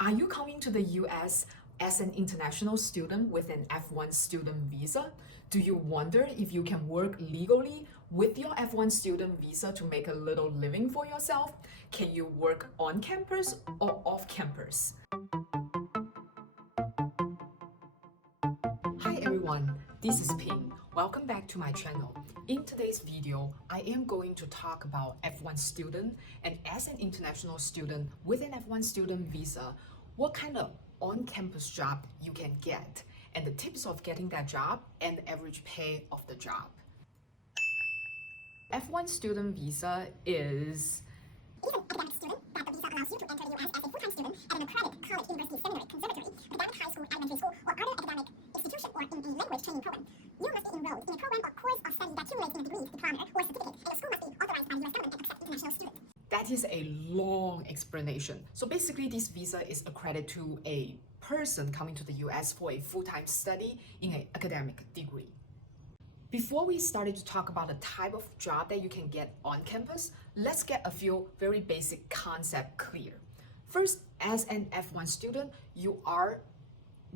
Are you coming to the US as an international student with an F1 student visa? Do you wonder if you can work legally with your F1 student visa to make a little living for yourself? Can you work on campus or off campus? Hi everyone, this is Ping. Welcome back to my channel. In today's video, I am going to talk about F1 student, and as an international student with an F1 student visa, what kind of on-campus job you can get, and the tips of getting that job and the average pay of the job. F1 student visa is Is an academic student that the visa allows you to enter the U.S. as a full-time student at an accredited college, university, seminary, conservatory, academic high school, elementary school, or other academic institution, or in a language training program. You must be enrolled in a program or course of study that accumulates in a degree, diploma, or certificate, and your school must be authorized by the U.S. government and accept international students. That is a long explanation. So basically, this visa is accredited to a person coming to the US for a full-time study in an academic degree. Before we started to talk about the type of job that you can get on campus, let's get a few very basic concepts clear. First, as an F1 student, you are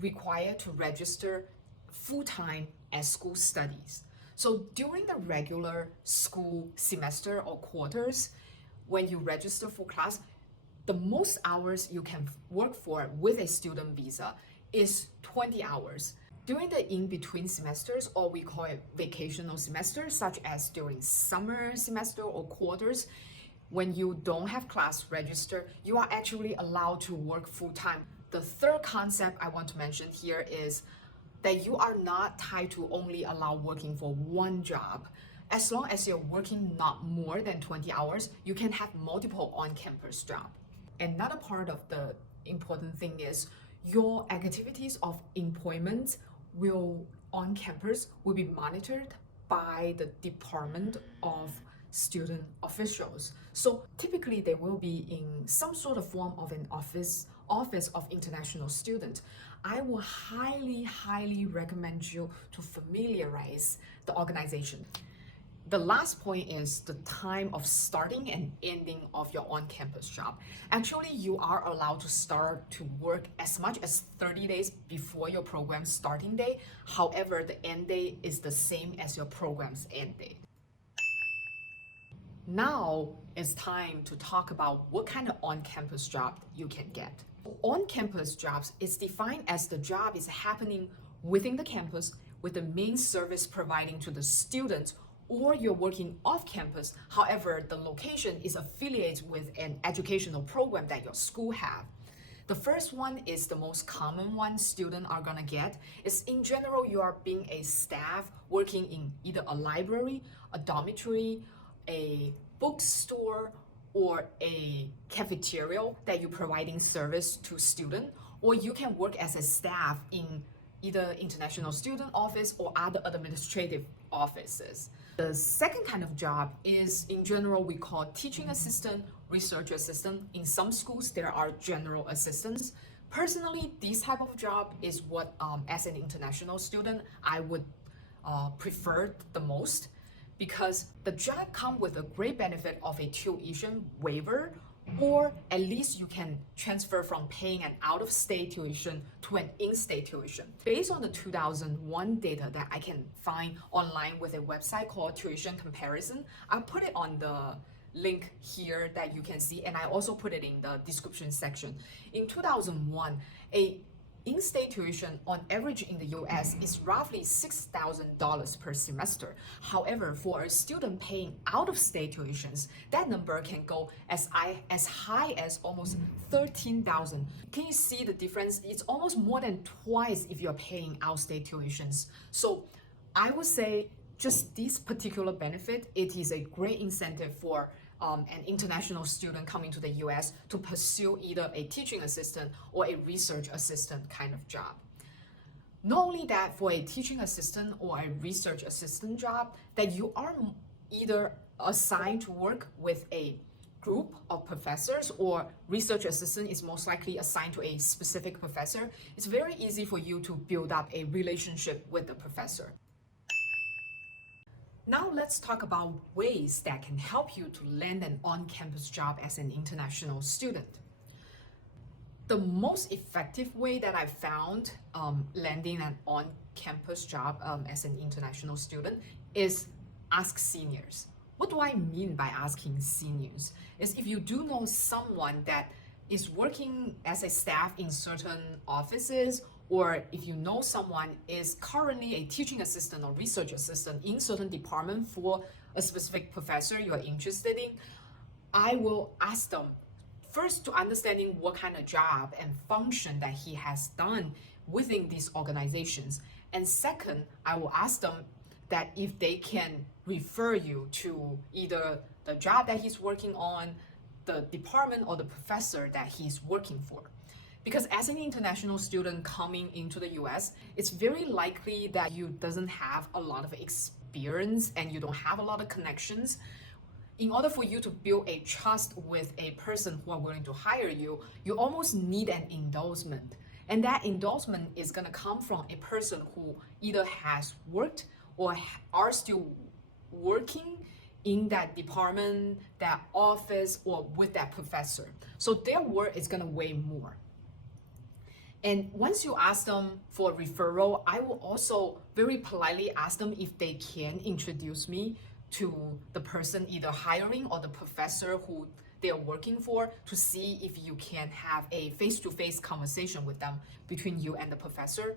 required to register full-time at school studies. So during the regular school semester or quarters, when you register for class, the most hours you can work for with a student visa is 20 hours. During the in-between semesters, or we call it vacational semesters, such as during summer semester or quarters, when you don't have class register, you are actually allowed to work full-time. The third concept I want to mention here is that you are not tied to only allow working for one job. As long as you're working not more than 20 hours, you can have multiple on-campus jobs. Another part of the important thing is your activities of employment on campus will be monitored by the Department of Student Officials. So typically they will be in some sort of form of an office of international student. I will highly recommend you to familiarize the organization. The last point is the time of starting and ending of your on-campus job. Actually, you are allowed to start to work as much as 30 days before your program's starting day. However, the end date is the same as your program's end date. Now it's time to talk about what kind of on-campus job you can get. On-campus jobs is defined as the job is happening within the campus with the main service providing to the students, or you're working off campus. However, the location is affiliated with an educational program that your school have. The first one is the most common one students are gonna get. Is in general, you are being a staff working in either a library, a dormitory, a bookstore, or a cafeteria that you're providing service to students, or you can work as a staff in either international student office or other administrative offices. The second kind of job is, in general, we call teaching assistant, research assistant. In some schools, there are general assistants. Personally, this type of job is what, as an international student, I would prefer the most, because the job comes with a great benefit of a tuition waiver, or at least you can transfer from paying an out-of-state tuition to an in-state tuition. Based on the 2001 data that I can find online with a website called Tuition Comparison, I'll put it on the link here that you can see, and I also put it in the description section. In 2001, a in-state tuition on average in the US is roughly $6,000 per semester. However, for a student paying out-of-state tuitions, that number can go as high as almost $13,000. Can you see the difference? It's almost more than twice if you're paying out-state tuitions. So I would say just this particular benefit, it is a great incentive for an international student coming to the US to pursue either a teaching assistant or a research assistant kind of job. Not only that, for a teaching assistant or a research assistant job, that you are either assigned to work with a group of professors, or research assistant is most likely assigned to a specific professor. It's very easy for you to build up a relationship with the professor. Now let's talk about ways that can help you to land an on-campus job as an international student. The most effective way that I found landing an on-campus job as an international student is ask seniors. What do I mean by asking seniors? Is if you do know someone that is working as a staff in certain offices, or if you know someone is currently a teaching assistant or research assistant in certain department for a specific professor you're interested in, I will ask them first to understanding what kind of job and function that he has done within these organizations. And second, I will ask them that if they can refer you to either the job that he's working on, the department, or the professor that he's working for. Because as an international student coming into the US, it's very likely that you doesn't have a lot of experience and you don't have a lot of connections. In order for you to build a trust with a person who are willing to hire you, you almost need an endorsement. And that endorsement is going to come from a person who either has worked or are still working in that department, that office, or with that professor. So their word is going to weigh more. And once you ask them for a referral, I will also very politely ask them if they can introduce me to the person either hiring or the professor who they're working for, to see if you can have a face-to-face conversation with them between you and the professor.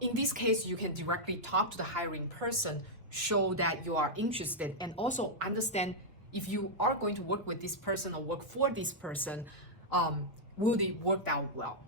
In this case, you can directly talk to the hiring person, show that you are interested, and also understand if you are going to work with this person or work for this person, will they work out well?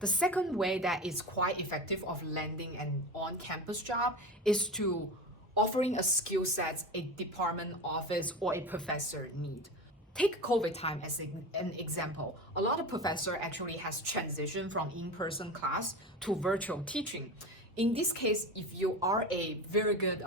The second way that is quite effective of landing an on-campus job is to offering a skill set a department, office, or a professor need. Take COVID time as an example. A lot of professor actually has transitioned from in-person class to virtual teaching. In this case, if you are a very good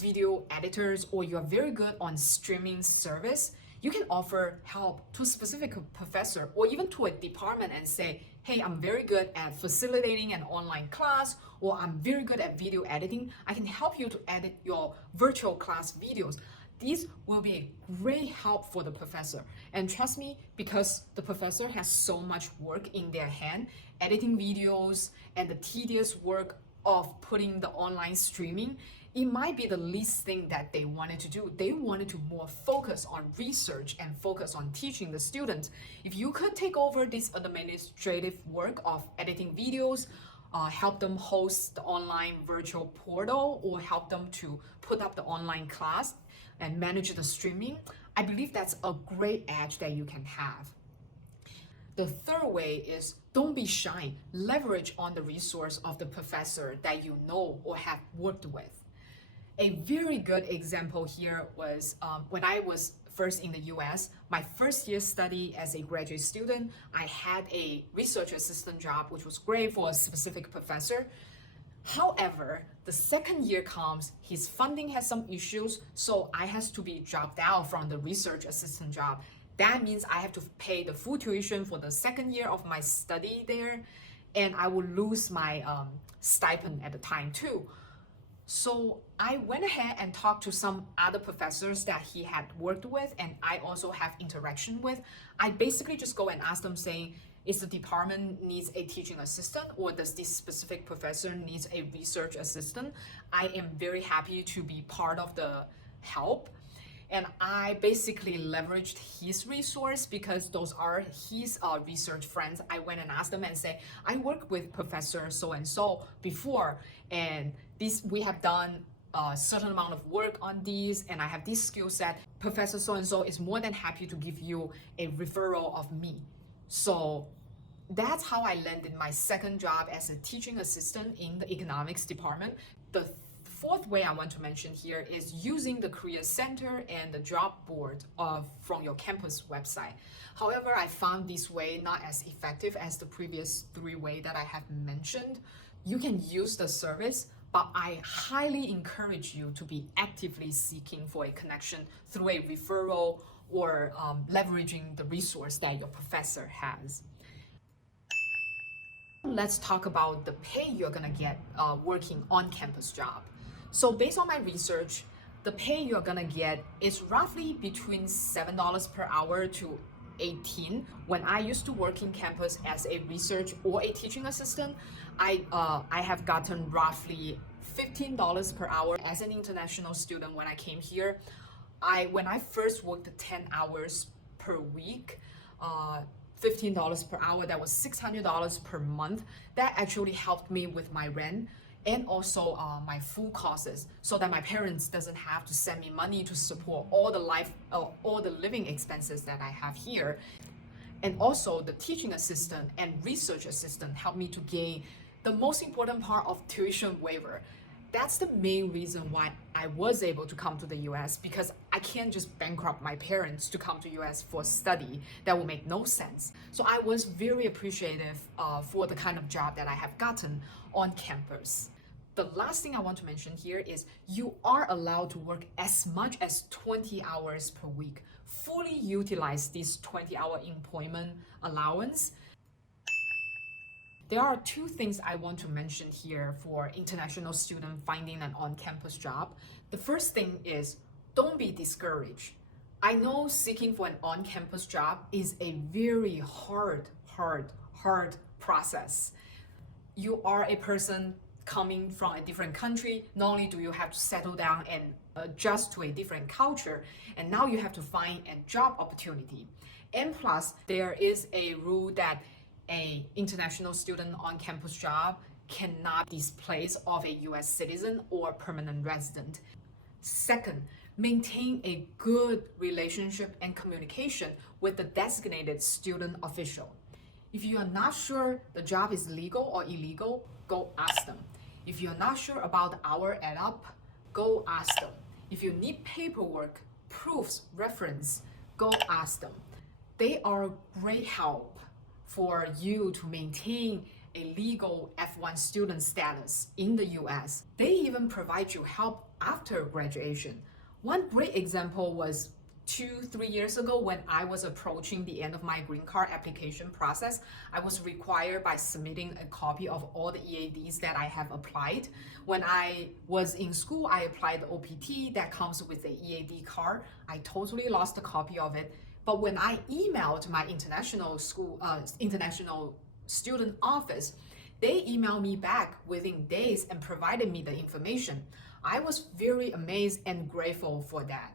video editors or you're very good on streaming service, you can offer help to a specific professor or even to a department and say, hey, I'm very good at facilitating an online class, or I'm very good at video editing. I can help you to edit your virtual class videos. These will be a great help for the professor. And trust me, because the professor has so much work in their hand, editing videos and the tedious work of putting the online streaming, it might be the least thing that they wanted to do. They wanted to more focus on research and focus on teaching the students. If you could take over this administrative work of editing videos, help them host the online virtual portal, or help them to put up the online class and manage the streaming, I believe that's a great edge that you can have. The third way is don't be shy. Leverage on the resource of the professor that you know or have worked with. A very good example here was when I was first in the US, my first year study as a graduate student, I had a research assistant job, which was great for a specific professor. However, the second year comes, his funding has some issues, so I has to be dropped out from the research assistant job. That means I have to pay the full tuition for the second year of my study there, and I will lose my stipend at the time too. So I went ahead and talked to some other professors that he had worked with and I also have interaction with. I basically just go and ask them saying, is the department needs a teaching assistant, or does this specific professor needs a research assistant? I am very happy to be part of the help. And I basically leveraged his resource because those are his research friends. I went and asked them and say, I worked with Professor so-and-so before, and we have done a certain amount of work on these, and I have this skill set. Professor so-and-so is more than happy to give you a referral of me. So that's how I landed my second job as a teaching assistant in the economics department. The fourth way I want to mention here is using the Career Center and the job board from your campus website. However, I found this way not as effective as the previous three ways that I have mentioned. You can use the service, but I highly encourage you to be actively seeking for a connection through a referral or leveraging the resource that your professor has. Let's talk about the pay you're gonna get working on campus job. So based on my research, the pay you're gonna get is roughly between $7 per hour to 18. When I used to work in campus as a research or a teaching assistant, I have gotten roughly $15 per hour as an international student when I came here. When I first worked 10 hours per week, $15 per hour, that was $600 per month. That actually helped me with my rent and also my food costs, so that my parents doesn't have to send me money to support all the living expenses that I have here. And also the teaching assistant and research assistant helped me to gain the most important part of tuition waiver. That's the main reason why I was able to come to the US, because I can't just bankrupt my parents to come to US for study. That would make no sense. So I was very appreciative for the kind of job that I have gotten on campus. The last thing I want to mention here is you are allowed to work as much as 20 hours per week. Fully utilize this 20-hour employment allowance. There are two things I want to mention here for international students finding an on-campus job. The first thing is, don't be discouraged. I know seeking for an on-campus job is a very hard process. You are a person coming from a different country. Not only do you have to settle down and adjust to a different culture, and now you have to find a job opportunity. And plus, there is a rule that an international student on-campus job cannot displace of a US citizen or permanent resident. Second, maintain a good relationship and communication with the designated student official. If you are not sure the job is legal or illegal, go ask them. If you're not sure about the hour add up, go ask them. If you need paperwork, proofs, reference, go ask them. They are great help for you to maintain a legal F1 student status in the US. They even provide you help after graduation. One great example was 2-3 years ago when I was approaching the end of my green card application process. I was required by submitting a copy of all the EADs that I have applied. When I was in school, I applied the OPT that comes with the EAD card. I totally lost a copy of it. But when I emailed my international student office, they emailed me back within days and provided me the information. I was very amazed and grateful for that.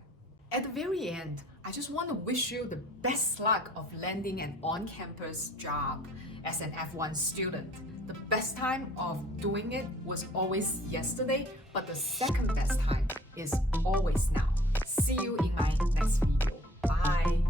At the very end, I just want to wish you the best luck of landing an on-campus job as an F1 student. The best time of doing it was always yesterday, but the second best time is always now. See you in my next video. Bye.